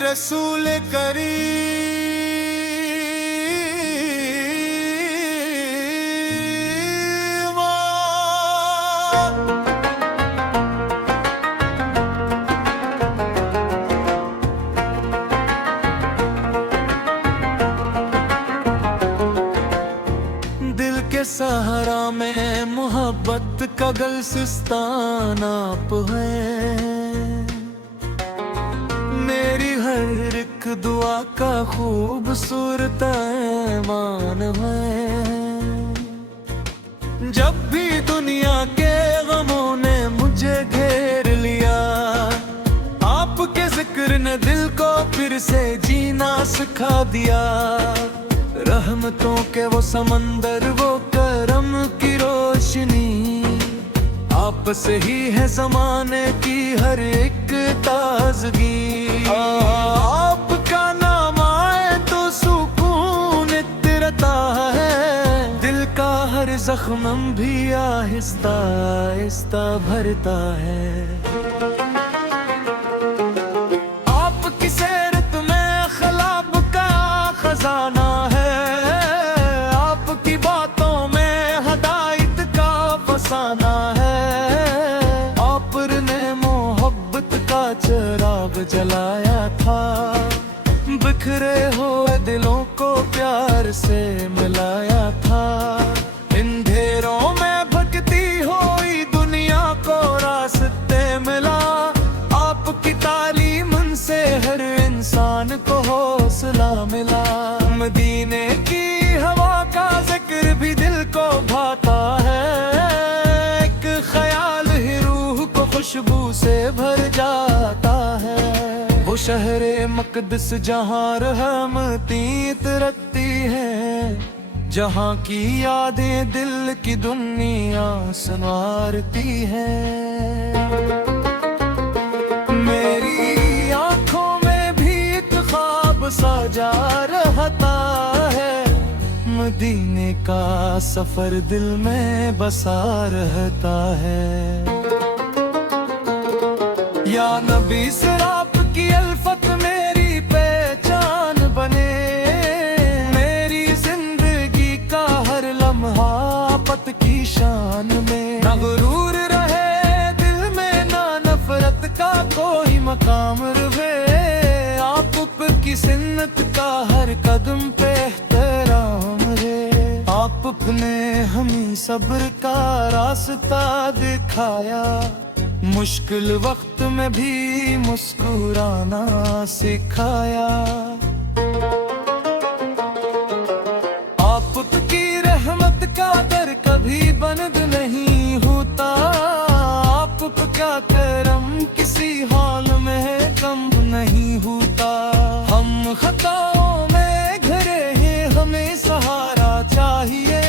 रसूल करीम। दिल के सहारा में मोहब्बत का गुलसिस्तान आप है, मेरी हर एक दुआ का खूबसूरत ऐवान है। जब भी दुनिया के गमों ने मुझे घेर लिया, आपके जिक्र ने दिल को फिर से जीना सिखा दिया। रहमतों के वो समंदर, वो करम की रोशनी, आप से ही है ज़माने की हर एक ताज़गी। आपका नाम आए तो सुकून इतरता है, दिल का हर जख्म भी आहिस्ता आहिस्ता भरता है। आपकी सीरत में अखलाक का खजाना है, फसाना है। आपने मोहब्बत का चिराग जलाया था, बिखरे हुए दिलों को प्यार से मिलाया था। अंधेरों में भटकती हुई दुनिया को रास्ते मिला, आपकी तालीम से हर इंसान को हौसला मिला। मदीने की हवा का जिक्र भी दिल को भाता है, खुशबू से भर जाता है। वो शहरे मकदस जहाँ रहमती तरती है, जहाँ की यादें दिल की दुनिया संवारती है। मेरी आंखों में भी एक ख्वाब साजा रहता है, मदीने का सफर दिल में बसा रहता है। या नबी सिर्फ आपकी अल्फत मेरी पहचान बने, मेरी जिंदगी का हर लम्हा पत की शान में। ना गुरूर रहे दिल में, ना नफरत का कोई मकाम रहे, आप की सुन्नत का हर कदम पे एहतराम रहे। आपने हमें सब्र का रास्ता दिखाया, मुश्किल वक्त में भी मुस्कुराना सिखाया। आपकी रहमत का दर कभी बंद नहीं होता, आपका करम किसी हाल में कम नहीं होता। हम खताओं में घिरे हैं, हमें सहारा चाहिए,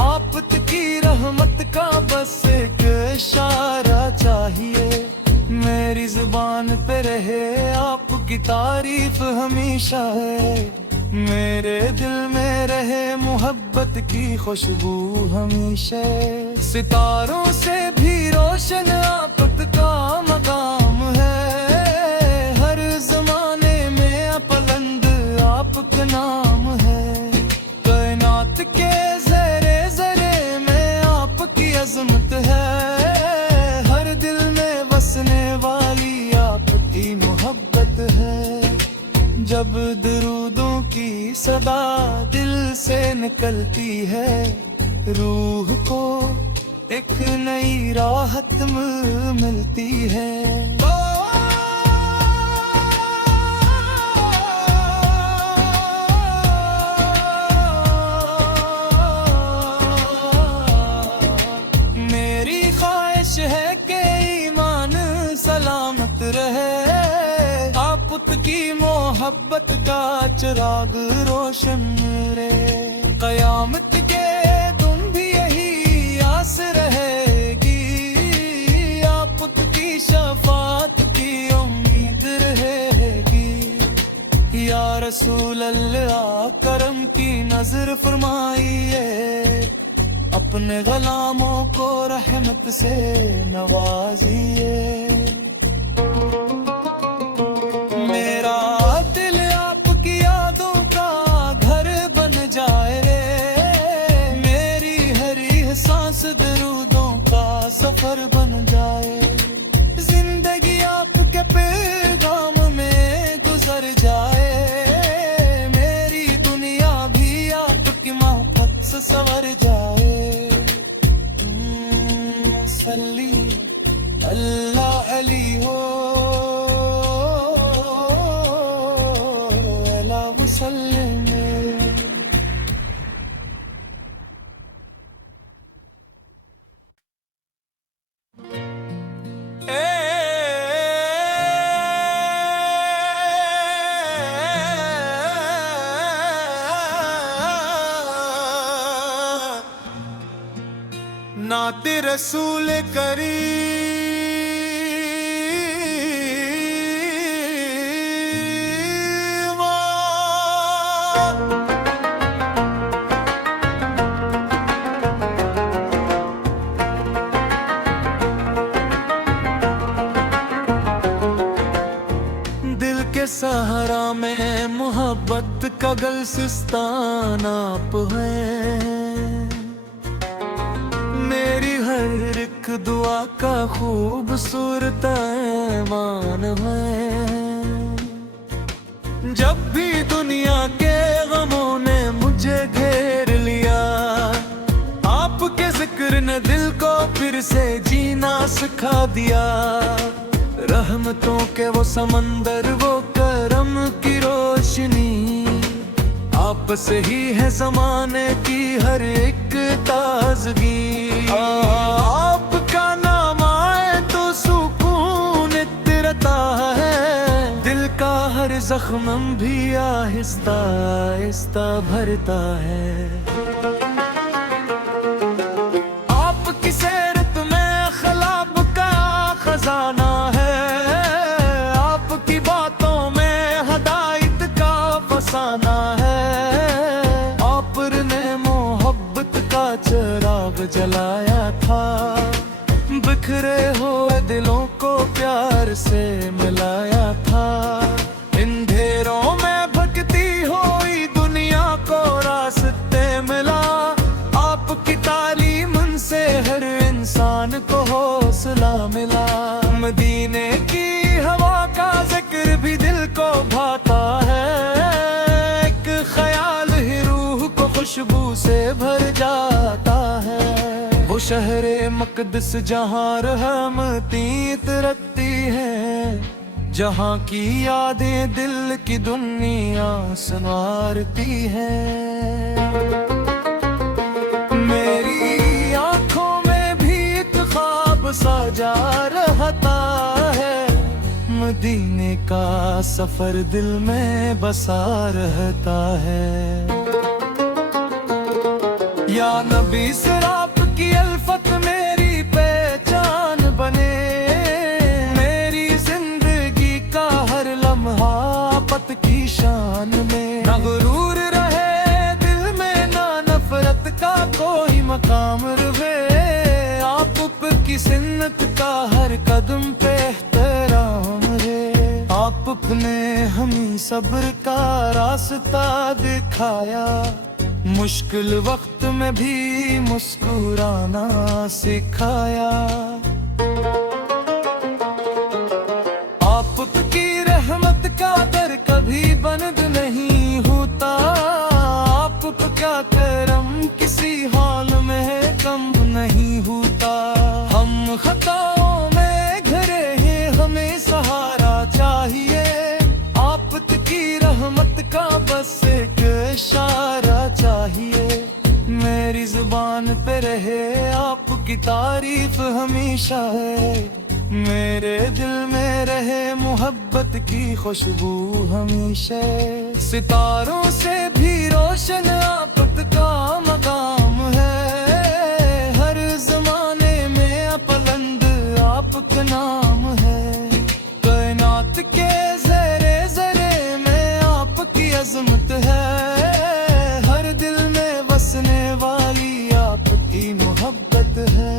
आपकी रहमत का बस एक इशारा चाहिए। मेरी जुबान पे रहे आपकी तारीफ हमेशा है, मेरे दिल में रहे मोहब्बत की खुशबू हमेशा। सितारों से भी रोशन आपका मकाम है, हर जमाने में बुलंद आपका नाम है। कायनात के जरे जरे में आपकी अजमत है, हर दिल में बसने वाली आपकी मोहब्बत है। जब दरूदों की सदा दिल से निकलती है, रूह को एक नई राहत मिलती है। मेरी ख्वाहिश है कि ईमान सलामत रहे, आपकी मोहब्बत का चिराग रोशन रहे। कयामत के तुम भी यही आस रहेगी, आपकी शफात की उम्मीद रहेगी। या रसूल अल्लाह करम की नजर फरमाइए, अपने गुलामों को रहमत से नवाजिए। मेरा रसूल करीम। दिल के सहारा में मोहब्बत का गुलसिस्तान आप हैं। मेरी हर एक दुआ का खूबसूरत ऐमान है। जब भी दुनिया के गमों ने मुझे घेर लिया, आपके जिक्र ने दिल को फिर से जीना सिखा दिया। रहमतों के वो समंदर, वो करम की रोशनी, आप से ही है ज़माने की हर एक ताजगी। आपका नाम आए तो सुकून इतरता है, दिल का हर जख्म भी आहिस्ता आहिस्ता भरता है। आपकी सीरत में अखलाक का खजाना है, फसाना है। आपने मोहब्बत का चिराग जलाया था, बिखरे हुए दिलों को प्यार से मिलाया था। अंधेरों में भटकती हुई दुनिया को रास्ते मिला, आपकी तालीम से हर इंसान को हौसला मिला। मदीने की हवा का जिक्र भी दिल को भाता है, खुशबू से भर जाता है। वो शहरे मकदस जहाँ रहमती तरती है, जहाँ की यादें दिल की दुनिया संवारती है। मेरी आंखों में भी एक ख्वाब सजा रहता है, मदीने का सफर दिल में बसा रहता है। या नबी सिराप की अल्फत मेरी पहचान बने, मेरी जिंदगी का हर लम्हा पत की शान में। ना गुरूर रहे दिल में, ना नफरत का कोई मकाम रहे, आप की सुन्नत का हर कदम पे एहतराम रहे। आपने हमें सब्र का रास्ता दिखाया, मुश्किल वक्त में भी मुस्कुराना सिखाया। आपकी रहमत का दर कभी बंद नहीं होता, आपका करम किसी हाल में कम नहीं होता। हम खताओं में घिरे हैं, हमें सहारा चाहिए, आपकी रहमत का बस एक इशारा चाहिए। मेरी जुबान पे रहे आपकी तारीफ हमेशा है, मेरे दिल में रहे मोहब्बत की खुशबू हमेशा। सितारों से भी रोशन आपका मकाम है, हर जमाने में बुलंद आपका नाम है। कायनात के ज़रे ज़रे में आपकी अज़मत है, हर दिल में बसने वाली आपकी मोहब्बत है।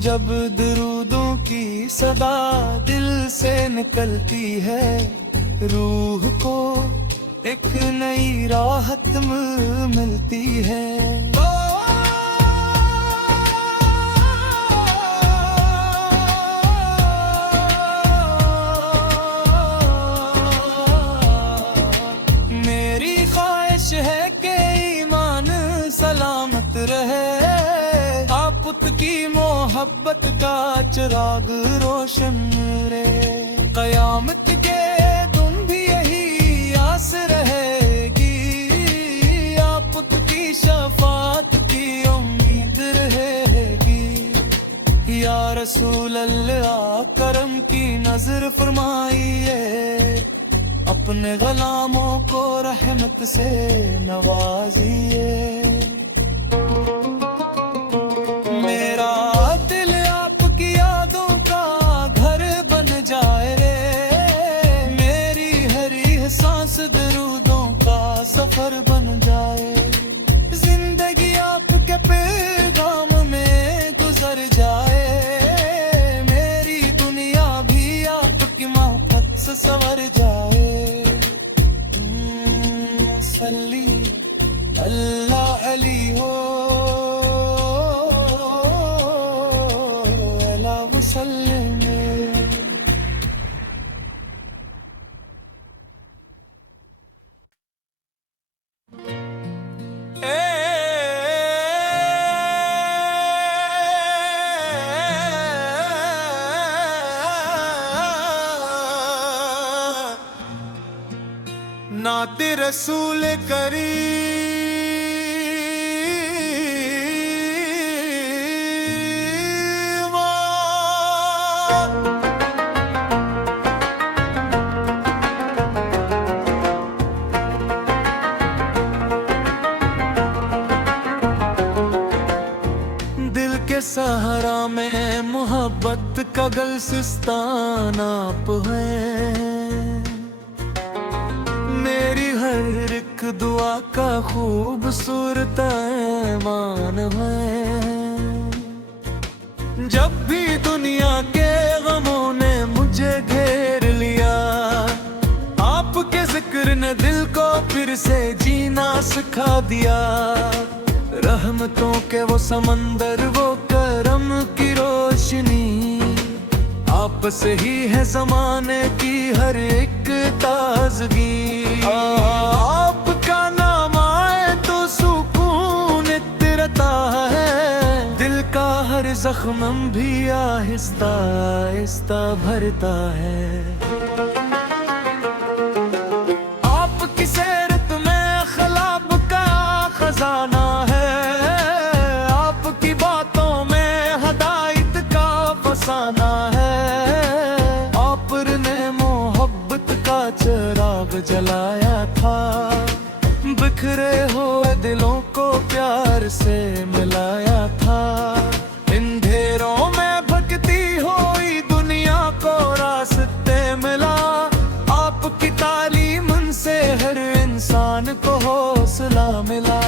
जब दरूदों की सदा दिल से निकलती है, रूह को एक नई राहत मिलती है। मेरी ख्वाहिश है कि ईमान सलामत रहे, आपकी मोहब्बत का चिराग रोशन रहे। कयामत के तुम भी यही आस रहेगी, आपकी शफात की उम्मीद रहेगी। या रसूल अल्लाह करम की नजर फरमाइए, अपने गुलामों को रहमत से नवाजिए। मेरा सफर बन जाए। जिंदगी आपके पैगाम में गुजर जाए। मेरी दुनिया भी आपकी मोहब्बत से संवर जाए। सल्ली अल्लाह अली हो अला वसल्लम। नाते रसूल करीम। दिल के सहारा में मोहब्बत का गुलसिस्तान आप हैं। मेरी हर एक दुआ का खूबसूरत ऐमान है। जब भी दुनिया के गमों ने मुझे घेर लिया, आपके जिक्र ने दिल को फिर से जीना सिखा दिया। रहमतों के वो समंदर, वो करम की रोशनी, आप से ही है ज़माने की हर एक ताजगी। आपका नाम आए तो सुकून इतरता है। दिल का हर जख्म भी आहिस्ता आहिस्ता भरता है। आपकी सीरत में अखलाक का खजाना है। आपकी बातों में हदायत का फसाना है। आपने मोहब्बत का चिराग जलाया था। बिखरे हुए दिलों को प्यार से मिलाया था। अंधेरों में भटकती हुई दुनिया को रास्ते मिला। आपकी तालीम से हर इंसान को हौसला मिला।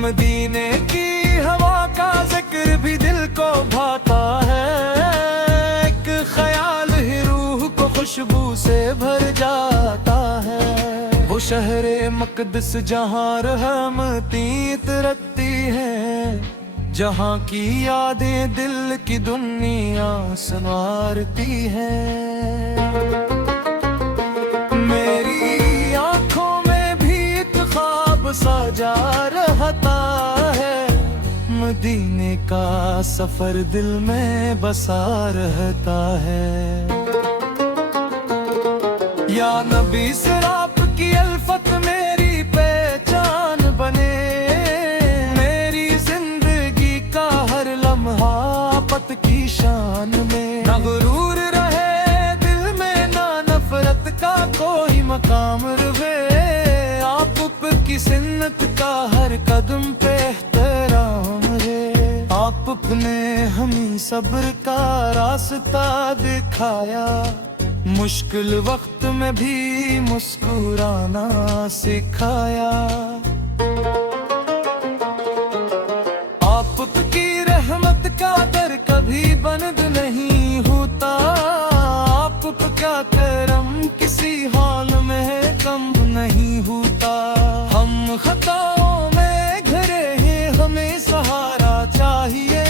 मदीने की हवा का जिक्र भी दिल को भाता है। एक ख्याल ही रूह को खुशबू से भर जाता है। वो शहरे मकदस जहाँ रहमती तरती है। जहाँ की यादें दिल की दुनिया संवारती है। मेरी आंखों में भी एक ख्वाब सजा रहता है। मदीने का सफर दिल में बसा रहता है। या नबी सिराप की अल्फत मेरी पहचान बने। मेरी जिंदगी का हर लम्हा पत की शान में। ना गुरूर रहे दिल में, ना नफरत का कोई मकाम रहे। आप की सुन्नत का हर कदम पे एहतराम रहे। आपने हमें सब्र का रास्ता दिखाया। मुश्किल वक्त में भी मुस्कुराना सिखाया। आपकी रहमत का दर कभी बंद नहीं होता। आपका करम किसी हाल में कम नहीं होता। हम खताओं में घिरे हैं, हमें सहारा चाहिए।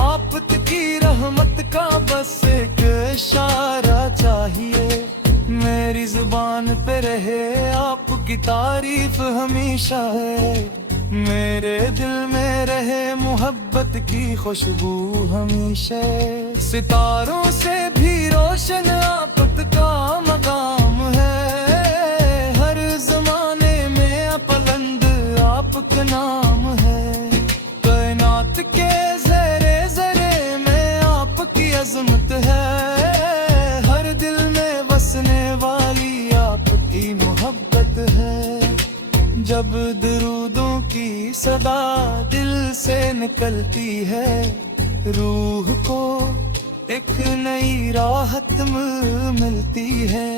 आपकी रहमत का बस एक इशारा चाहिए। मेरी जुबान पे रहे आपकी तारीफ हमेशा है। मेरे दिल में रहे मोहब्बत की खुशबू हमेशा। सितारों से भी रोशन आपका मकाम है। हर जमाने में बुलंद आपका नाम है। कायनात के ज़रे ज़रे में आपकी अज़मत है। हर दिल में बसने वाली आपकी मोहब्बत है। जब दरूदों की सदा दिल से निकलती है। रूह को एक नई राहत मिलती है।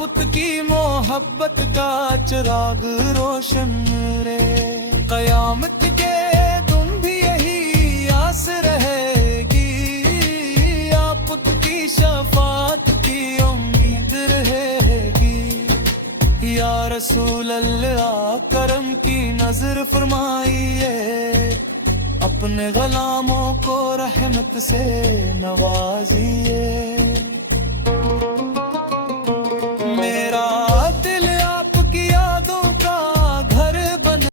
पुत की मोहब्बत का चिराग रोशन रे। कयामत के तुम भी यही आस रहेगी, आप पुत की शफात की उम्मीद रहेगी। या रसूल अल्लाह करम की नजर फरमाइए, अपने गुलामों को रहमत से नवाजिए।